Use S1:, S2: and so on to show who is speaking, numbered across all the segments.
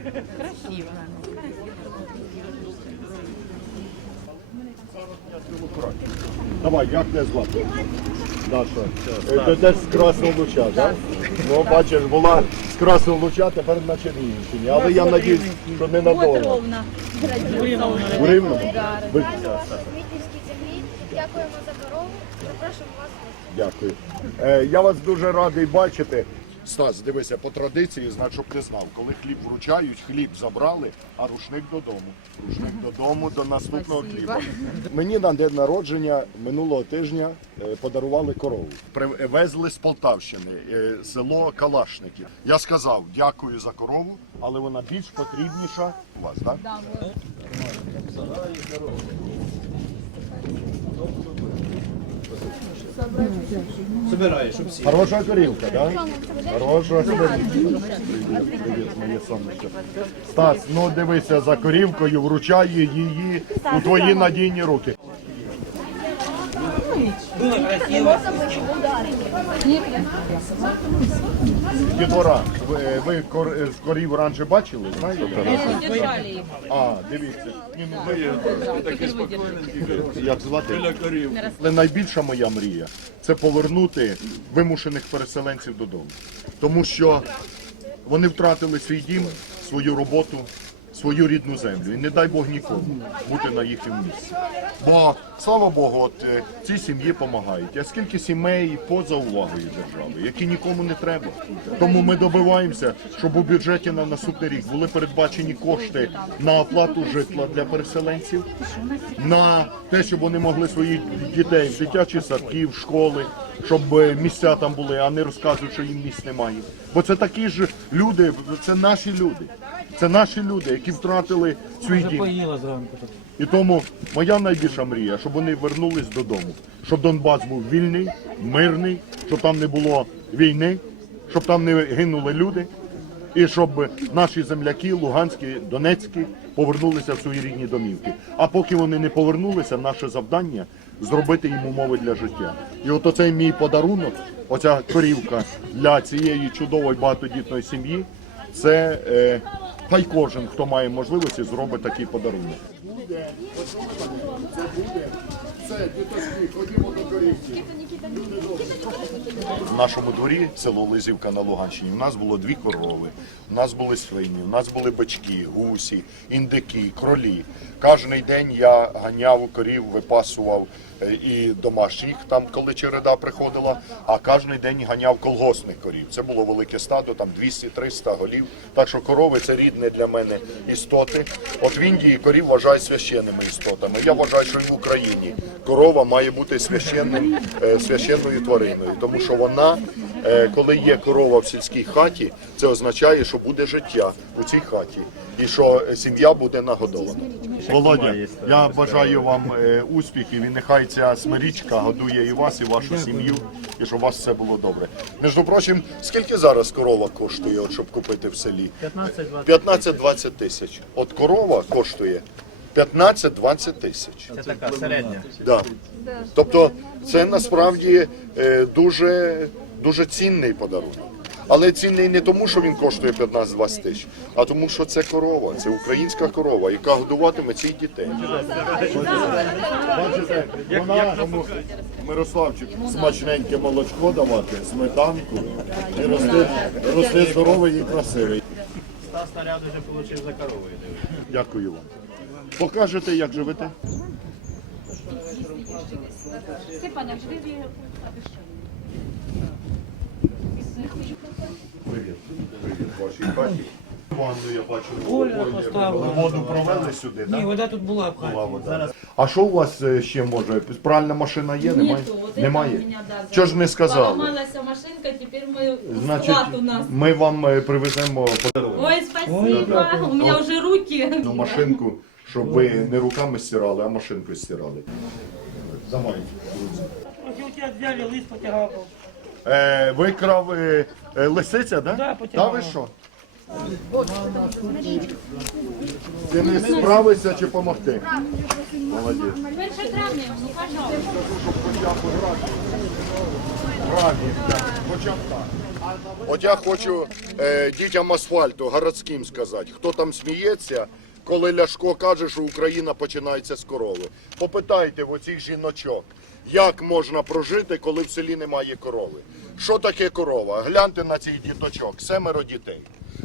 S1: Красиво.
S2: Давай, як тебе звати? Даша. Е, Ти теж з Красного Луча, так? Ну, бачиш, була з Красного Луча, тепер на Чернігівщині. Але я надіюсь, що не надовго. У Рівному?
S3: Мітівській землі. Дякуємо за корову. Запрошуємо вас.
S2: Дякую. Е, я вас дуже радий бачити. Стас, дивися, по традиції, значить, щоб ти знав, коли хліб вручають, хліб забрали, а рушник додому. Рушник додому до наступного хліба. Мені на день народження минулого тижня е, подарували корову. Привезли з Полтавщини, е, село Калашників. Я сказав, дякую за корову, але вона більш потрібніша у вас, так?
S4: Собираєш, всі.
S2: Хороша корівка, да? Хороша корівка. Привіт, привіт, моє сонечко. Стас, ну дивися за корівкою, вручай її у твої надійні руки. Дітвора, ви, ви кор, е, корів раніше бачили, знаєте?
S1: Їх.
S2: А, дивіться. Ні, ну, ви, як звати? корів, Але найбільша моя мрія це повернути вимушених переселенців додому. Тому що вони втратили свій дім, свою роботу, свою рідну землю. І не дай Бог нікому бути на їхньому місці. Бо, слава Богу, от е, ці сім'ї допомагають. А скільки сімей поза увагою держави, які нікому не треба. Тому ми добиваємося, щоб у бюджеті на наступний рік були передбачені кошти на оплату житла для переселенців, на те, щоб вони могли своїх дітей в дитячі садки, в школи, щоб е, місця там були, а не розказують, що їм місць немає. Бо це такі ж люди, це наші люди. Це наші люди, які втратили свій дім.
S4: Поїла зранку. тут.
S2: І тому моя найбільша мрія, щоб вони вернулись додому, щоб Донбас був вільний, мирний, щоб там не було війни, щоб там не гинули люди, і щоб наші земляки, Луганські, Донецькі, повернулися в свої рідні домівки. А поки вони не повернулися, наше завдання зробити їм умови для життя. І от оцей мій подарунок, оця корівка для цієї чудової багатодітної сім'ї. Це е, хай кожен, хто має можливості, зробить такий подарунок. Буде, це буде. Все, діточки, ходімо до корівки. В нашому дворі село Лизівка на Луганщині. У нас було дві корови, у нас були свині, у нас були бички, гусі, індики, кролі. Кожний день я ганяв корів, випасував е, і домашніх там, коли череда приходила, а кожен день ганяв колгосних корів. Це було велике стадо, там 200-300 голів. Так що корови це рідне для мене істоти. От в Індії корів вважають священними істотами. Я вважаю, що і в Україні корова має бути священним, е, священною твариною, тому що вона, е, коли є корова в сільській хаті, це означає, що буде життя у цій хаті і що сім'я буде нагодована. Володя, я бажаю вам е, успіхів і нехай ця смирічка годує і вас, і вашу сім'ю, і щоб у вас все було добре. Між прочим, скільки зараз корова коштує, от, щоб купити в селі?
S4: 15-20
S2: 15-20 тисяч. От корова коштує 15-20 тисяч.
S4: Це така середня.
S2: Да. Тобто це насправді е, дуже, дуже цінний подарунок. Але цінний не тому, що він коштує 15-20 тисяч, а тому, що це корова, це українська корова, яка годуватиме цих дітей. Бачите, вона тому Мирославчик смачненьке молочко давати, сметанку і рости, рости здоровий і красивий.
S4: Стас снаряд вже отримав за коровою.
S2: Дякую вам. Покажете, як живете?
S1: Степаня, живи
S2: Привіт. Привіт, вашій хаті. Ванну я бачу.
S4: Оля
S2: воду
S4: поставила.
S2: Воду провели сюди,
S4: Ні,
S2: так?
S4: вода тут була.
S2: Була вода. А що у вас е, ще може? Пральна машина є? Немає?
S5: Нету, вот это
S2: Немає?
S5: меня, да,
S2: Чого ж не сказали?
S5: Поломалась машинка, теперь мы
S2: Значить,
S5: склад у нас.
S2: ми вам е, привеземо подарунок.
S5: Ой, спасибо, у меня уже руки.
S2: Ну, машинку, щоб ви не руками стирали, а машинкою стирали. Замайте.
S4: У тебе взяли лист потягав.
S2: Е, викрав е, е, лисиця, да?
S4: Да,
S2: Та ви що? Ти не справишся чи допомогти? Молодець.
S1: Перше травня, ну, пожалуйста.
S2: От я хочу е, дітям асфальту городським сказати, хто там сміється, коли Ляшко каже, що Україна починається з корови. Попитайте в оцих жіночок, як можна прожити, коли в селі немає корови. Що таке корова? Гляньте на цих діточок, семеро дітей.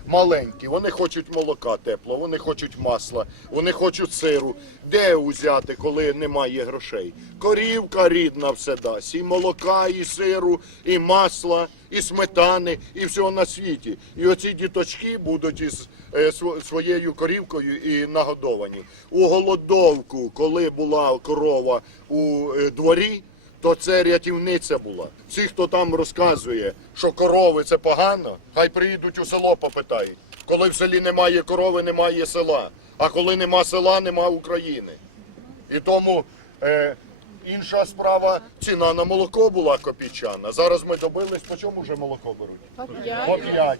S2: Маленькі, вони хочуть молока тепло, вони хочуть масла, вони хочуть сиру. Де узяти, коли немає грошей? Корівка рідна все дасть. І молока, і сиру, і масла, і сметани, і всього на світі. І оці діточки будуть із е, своєю корівкою і нагодовані. У голодовку, коли була корова у е, дворі, то це рятівниця була. Всі, хто там розказує, що корови це погано, хай приїдуть у село, попитають. Коли в селі немає корови, немає села. А коли нема села, нема України. І тому е, інша справа, ціна на молоко була копійчана. Зараз ми добились, по чому вже молоко беруть? По 5.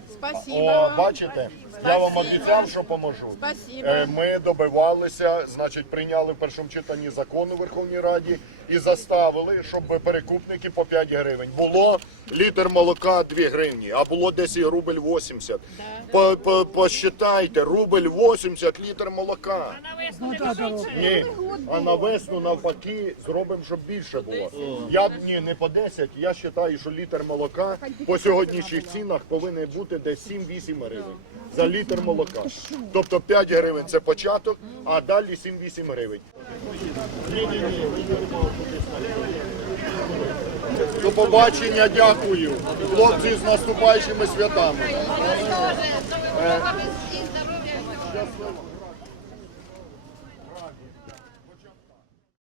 S2: О, бачите, я вам обіцяв, що поможу.
S6: Спасибо.
S2: Е, Ми добивалися, значить, прийняли в першому читанні закон у Верховній Раді і заставили, щоб перекупники по 5 гривень. Було літр молока 2 гривні, а було десь і рубль 80. По, по, посчитайте, рубль 80 літр молока. Ні, а на весну навпаки зробимо, щоб більше було. Я б- ні, не по 10, я вважаю, що літр молока по сьогоднішніх цінах повинен бути десь 7-8 гривень за літр молока. Тобто 5 гривень це початок, а далі 7-8 гривень. До побачення, дякую. Хлопці з наступаючими святами.